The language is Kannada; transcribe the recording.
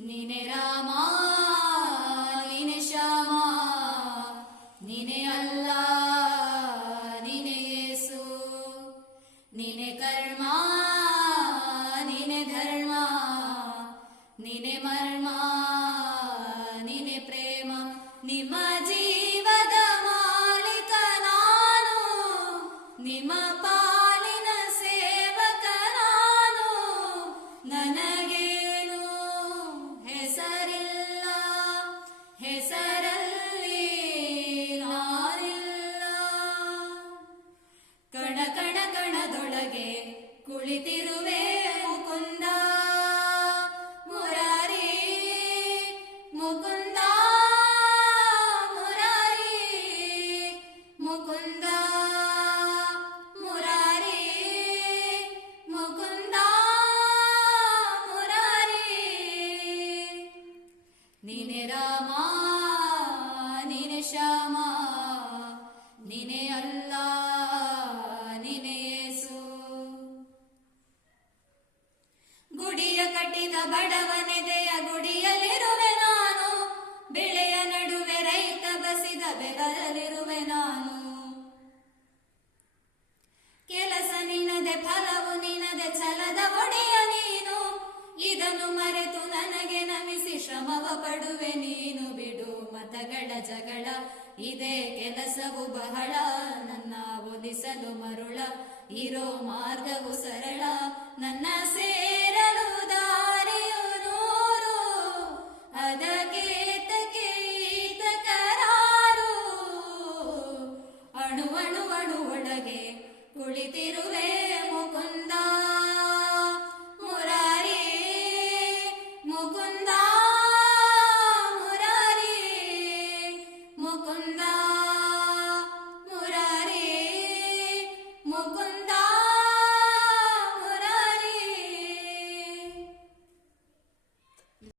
ನೀನೆ ರಾಮ ನೀನೆ ಶ್ಯಾಮ ನೀನೆ ಅಲ್ಲ ನೀನೆ ಯೇಸು ನೀನೆ ಕರ್ಮ ನೀನೆ ಧರ್ಮ ನೀನೆ ಮರ್ಮ ನೀನೆ ಪ್ರೇಮ ನಿಮ್ಮ ಜೀವದ ಮಾಲಿಕ ನಾನು ನಿಮ್ಮ ಪಾಲಿನ ಸೇವಕ ನಾನು ನನಗೇನು ಹೆಸರಿಲ್ಲ ಹೆಸರಲ್ಲಿ ನಾನಿಲ್ಲ ಕಣ ಕಣ ಕಣದೊಳಗೆ ಕುಳಿತಿರುವೆ ಮುಕುಂದ ಮುರಾರಿ ಮುಕುಂದ ಮುರಾರಿ ಮುಕುಂದ ಮುರಾರಿ ಮುಕುಂದ ಮುರಾರಿ ನೀನೆ ರಾಮ ನೀನೆ ಶ್ಯಾಮ ನೀನೆ ಅಲ್ಲ ನೀನೆ ಯೇಸು ಗುಡಿಯ ಕಟ್ಟಿದ ಬಡವನೆದೆಯ ಗುಡಿಯಲ್ಲಿರುವೆ ನಾನು ಬೆಳೆಯ ನಡುವೆ ರೈತ ಬಸಿದ ಬೆವರಲಿರುವೆ ನಾನು ಕೆಲಸ ನಿನ್ನದೆ ಫಲವು ನಿನ್ನದೆ ಛಲದ ಒಡೆಯ ನೀನು ಇದನ್ನು ಮರೆತು ನನಗೆ ನಮಿಸಿ ಶ್ರಮವ ಪಡುವೆ ನೀನು ಬಿಡು ಮತಗಳ ಜಗಳ ಇದೇ ಕೆಲಸವು ಬಹಳ ನನ್ನ ಒಲಿಸಲು ಮರುಳ ಇರೋ ಮಾರ್ಗವು ಸರಳ ನನ್ನ